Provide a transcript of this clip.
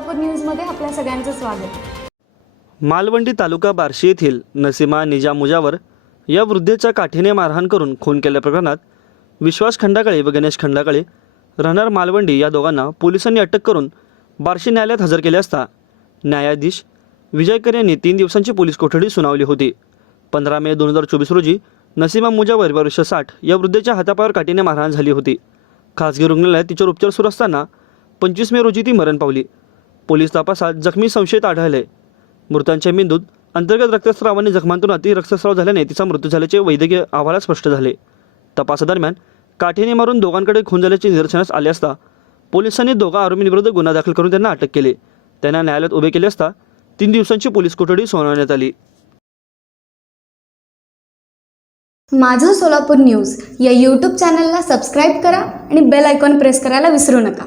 सोलापूर न्यूजमध्ये आपल्या सगळ्यांचं स्वागत। मालवंडी तालुका बार्शी येथील नसीमा निजाम मुजावर या वृद्धेच्या काठीने मारहाण करून खून केल्या प्रकरणात विश्वास खंडाकाळे व गणेश खंडाकाळे राहणार मालवंडी या दोघांना पोलिसांनी अटक करून बार्शी न्यायालयात हजर केले असता न्यायाधीश विजयकर यांनी 3 दिवसांची पोलीस कोठडी सुनावली होती। 15 मे 2024 रोजी नसीमा मुजावर वर्ष 60 या वृद्धेच्या हातापायावर काठीने मारहाण झाली होती। खासगी रुग्णालयात तिच्यावर उपचार सुरू असताना 25 मे रोजी ती मरण पावली। पोलीस तपासात जखमी संशयित आढळले। मृतांच्या मेंदूत अंतर्गत रक्तस्राव आणि जखमांतून अति रक्तस्राव झाल्याने तिचा मृत्यू झाल्याचे वैद्यकीय अहवालात स्पष्ट झाले। तपासादरम्यान काठीने मारून दोघांकडे खून झाल्याचे निदर्शनास आले असता पोलिसांनी दोघा आरोपींविरुद्ध गुन्हा दाखल करून त्यांना अटक केली। त्यांना न्यायालयात उभे केले असता 3 दिवसांची पोलीस कोठडी सुनावण्यात आली। माझं सोलापूर न्यूज या यूट्यूब चॅनलला सबस्क्राईब करा आणि बेल आयकॉन प्रेस करायला विसरू नका।